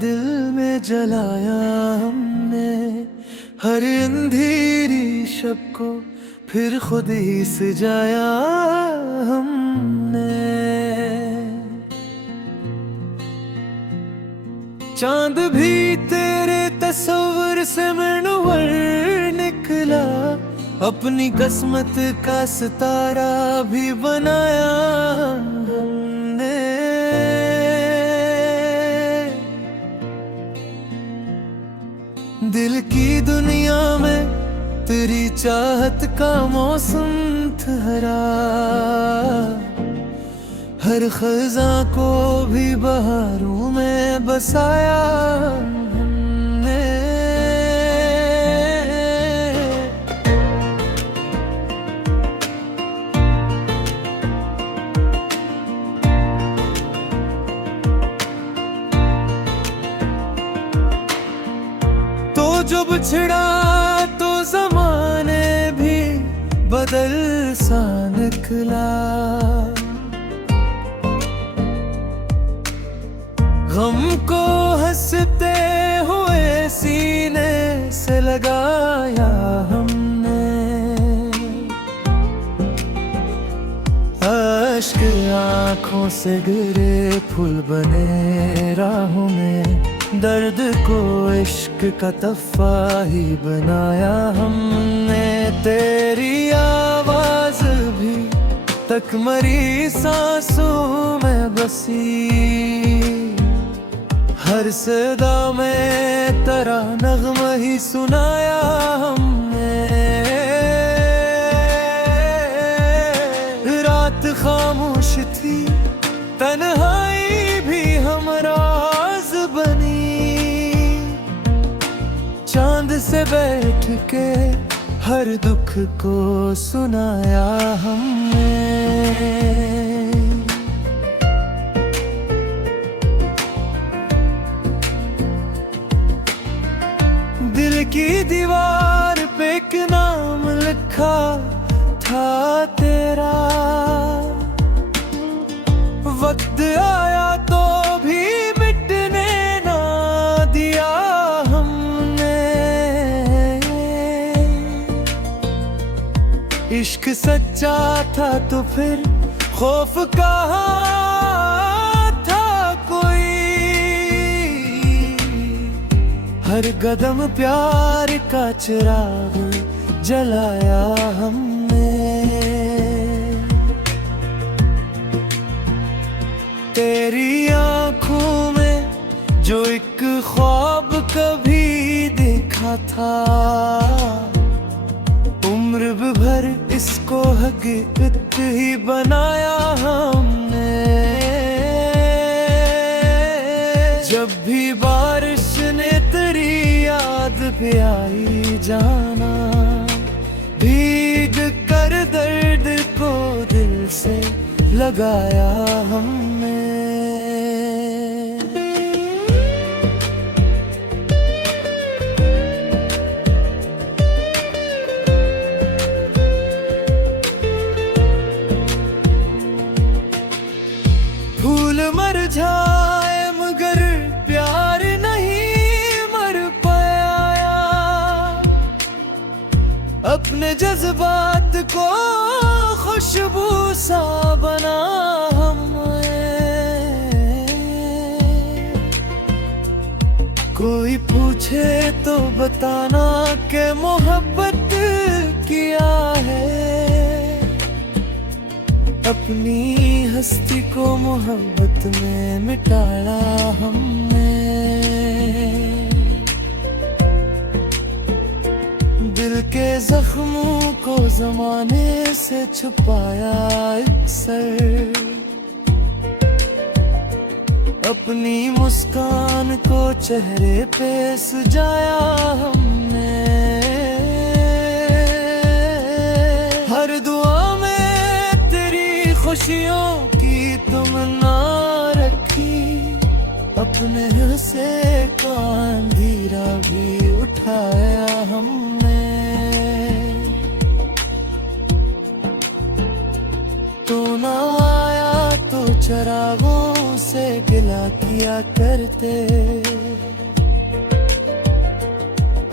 दिल में जलाया हमने, हर अंधेरी शब को फिर खुद ही सजाया हमने। चांद भी तेरे तस्वीर से मनवर निकला, अपनी किस्मत का सितारा भी बनाया हमने। दिल की दुनिया में तेरी चाहत का मौसम ठहरा, हर खज़ा को भी बहारों में बसाया हमने। तो जो बिछड़ा तो ज़माने भी बदल सा निकला, गम को हंसते हुए सीने से लगाया हमने। अश्क आँखों से गिरे फूल बने राहों में, दर्द को इश्क का तहफा ही बनाया हमने। तेरी आवाज भी तक मरी सांसों में बसी, हर सदा में तेरा नगमा ही सुनाया हमने। रात खामोश थी, तन्हाई भी हमराज बनी, चांद से बैठ के हर दुख को सुनाया हमने। दिल की दीवार पे एक नाम लिखा था तेरा, वक्त आया तो भी मिटने ना दिया हमने। इश्क सच्चा था तो फिर खौफ कहाँ था कोई, हर कदम प्यार का चिराग जलाया हमने। तेरी आंखों में जो एक ख्वाब कभी देखा था, उम्र भर इसको हकीकत ही बनाया हमने। जब भी बारिश ने तेरी याद पे आई जाना, भीग कर दर्द को दिल से लगाया हमने। फूल मर जाए मगर प्यार नहीं मर पाया, अपने जज्बात को खुशबू सा बना हमें। कोई पूछे तो बताना कि मोहब्बत किया है, अपनी हस्ती को मोहब्बत में मिटाया हमने। दिल के जख्मों को जमाने से छुपाया अक्सर, अपनी मुस्कान को चेहरे पे सजाया हमने। हर दुआ में तेरी खुशियों की तमन्ना रखी, अपने से को अंधेरा भी उठाया हमने। तू ना आया तो चरागों से गिला किया करते,